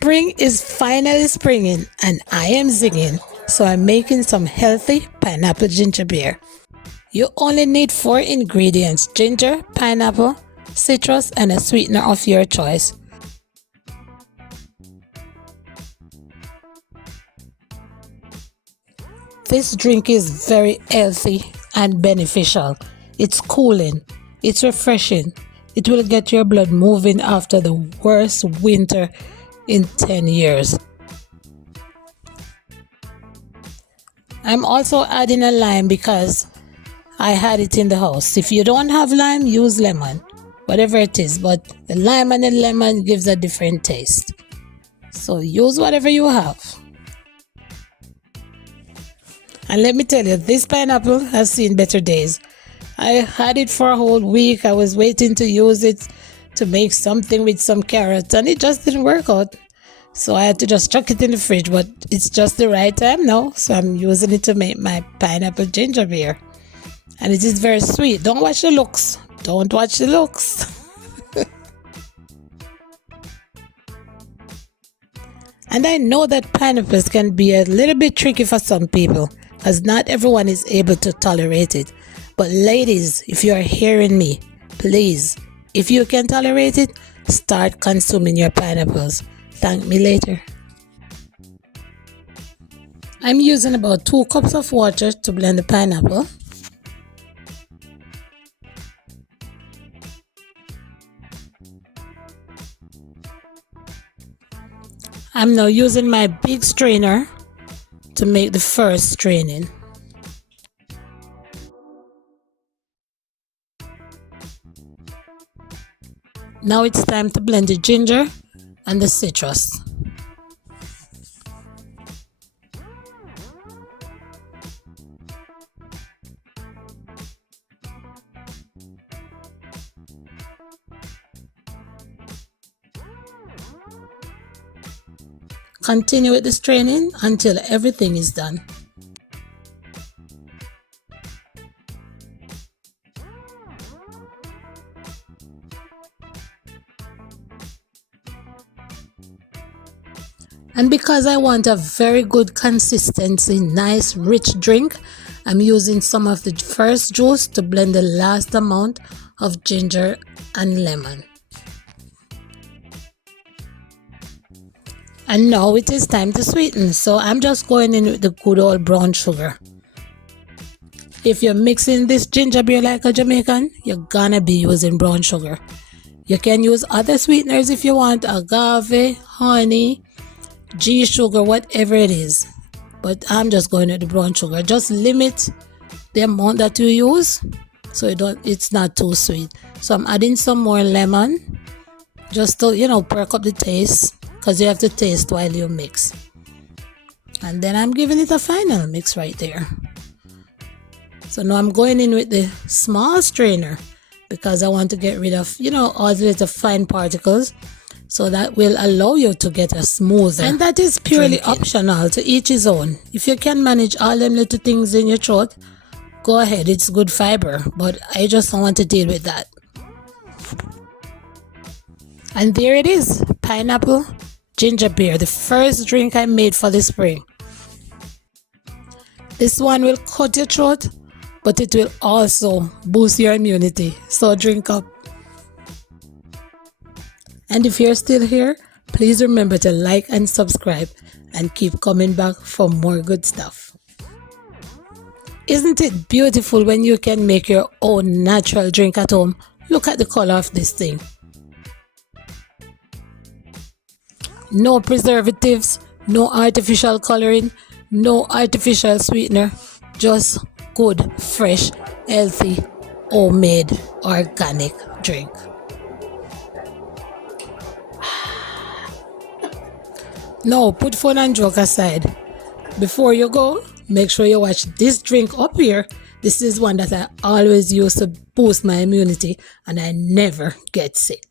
Spring is finally springing and I am singing, so I'm making some healthy pineapple ginger beer. You only need 4 ingredients: ginger, pineapple, citrus, and a sweetener of your choice. This drink is very healthy and beneficial. It's cooling, it's refreshing. It will get your blood moving after the worst winter in 10 years. I'm also adding a lime because I had it in the house. If you don't have lime, use lemon, whatever it is, but the lime and the lemon gives a different taste. So use whatever you have. And let me tell you, this pineapple has seen better days. I had it for a whole week. I was waiting to use it to make something with some carrots and it just didn't work out. So I had to just chuck it in the fridge, but it's just the right time now. So I'm using it to make my pineapple ginger beer. And it is very sweet. Don't watch the looks. Don't watch the looks. And I know that pineapples can be a little bit tricky for some people, as not everyone is able to tolerate it. But ladies, if you are hearing me, please, if you can tolerate it, start consuming your pineapples. Thank me later. I'm using about 2 cups of water to blend the pineapple. I'm now using my big strainer to make the first straining. Now it's time to blend the ginger and the citrus. Continue with the straining until everything is done. And because I want a very good consistency, nice rich drink, I'm using some of the first juice to blend the last amount of ginger and lemon. And now it is time to sweeten, so I'm just going in with the good old brown sugar. If you're mixing this ginger beer like a Jamaican, you're gonna be using brown sugar. You can use other sweeteners if you want, agave, honey, G sugar, whatever it is. But I'm just going with the brown sugar. Just limit the amount that you use so it's not too sweet. So I'm adding some more lemon just to, perk up the taste, because you have to taste while you mix. And then I'm giving it a final mix right there. So now I'm going in with the small strainer because I want to get rid of, all the little fine particles. So that will allow you to get a smoother. And that is purely optional, to each his own. If you can manage all them little things in your throat, go ahead, it's good fiber. But I just don't want to deal with that. And there it is, pineapple ginger beer, the first drink I made for the spring. This one will cut your throat, but it will also boost your immunity. So drink up. And if you're still here, please remember to like and subscribe and keep coming back for more good stuff. Isn't it beautiful when you can make your own natural drink at home? Look at the color of this thing. No preservatives, no artificial coloring, no artificial sweetener, just good, fresh, healthy, homemade, organic drink. Now, put fun and joke aside. Before you go, make sure you watch this drink up here. This is one that I always use to boost my immunity and I never get sick.